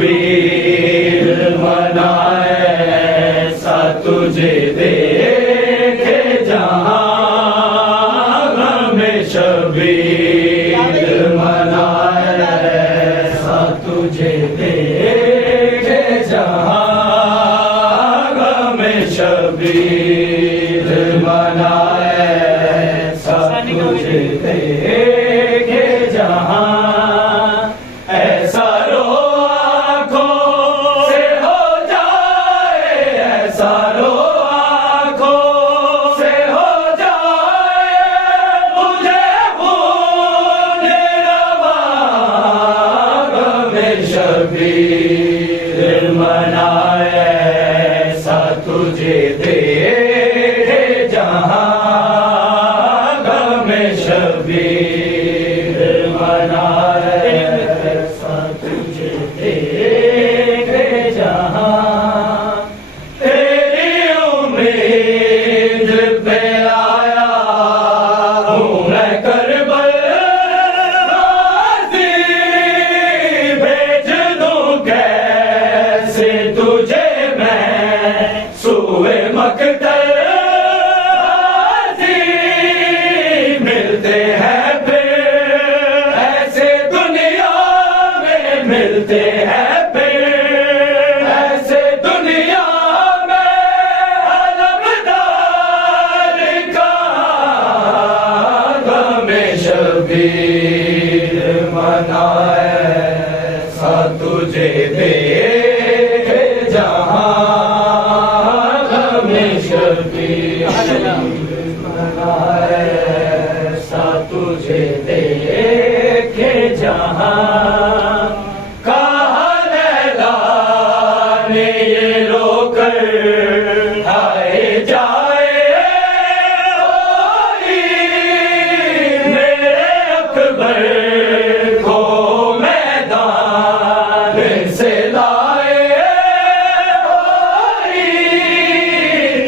शबीर मनाए सा तुझे देखे जहां में शबीर मनाए सा तुझे देखे जहां में शबीर मनाए सा तुझे देखे जहां शबीर मनाए सा तुझे देखे जहां में शबीर मनाए सा तुझे देखे जहां तेरी उम्मीद पे आया हूँ मैं करबल तुझे मैं सुए मकदर मिलते हैं फिर ऐसे दुनिया में मिलते हैं फिर ऐसे दुनिया में अलमदार का में शबीर मनाए सा तुझे देखे जहां में शबीर मनाए सा तुझे देखे जहां कहा लैला ने ये रोकर आए जाए मेरे अकबर को मैदान से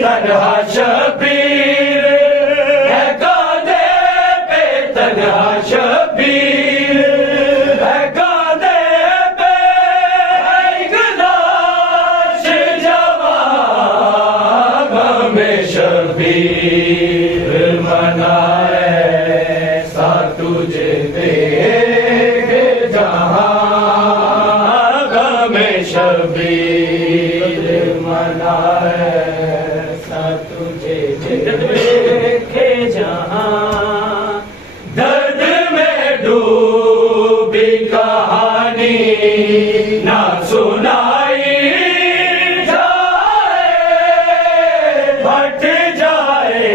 तन्हा शबीर है कांधे पे तन्हा शबीर है कांधे पे एक लाश जवान में शबीर मनाए सा तुझे देखे जहां में शबीर मनाए तुझे देखे जहां दर्द में डूबी कहानी ना सुनाई जाए फट जाए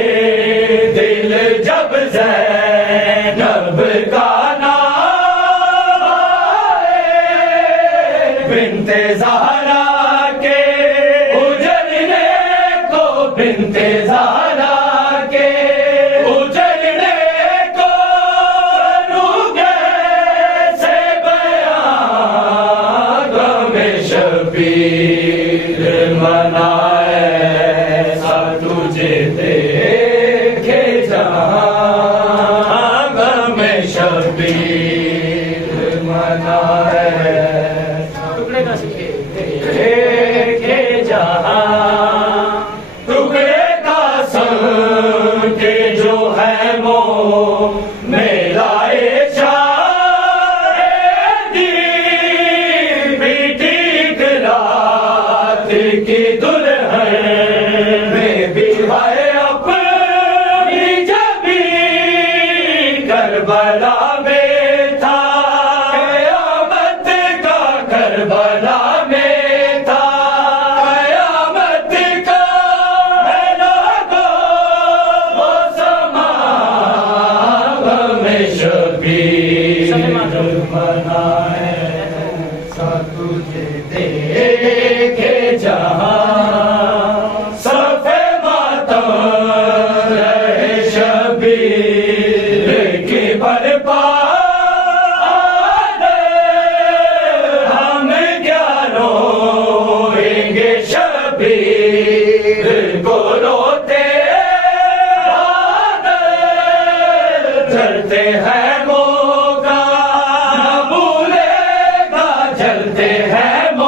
दिल जब ज़ैनब का नाम आए बिन्ते ज़हरा के बिन्ते ज़हरा के उजड़ने को करूँगे से बयान में शबीर मनाए सा तुझे देखे जहां में शबीर मनाए टुकड़े का सीखे देखे जहां के जो है वो मेलाए शादी ठीक रात की दुल्हन में भी है अपनी जबी करबला में था क़यामत का करबला में था क़यामत का शबीर मनाए सा तुझे देखे जहां सफ़े मातम रहे शबीर की बरपा वीर को रोते बादल जलते हैं मौका न भूलेगा जलते हैं मौका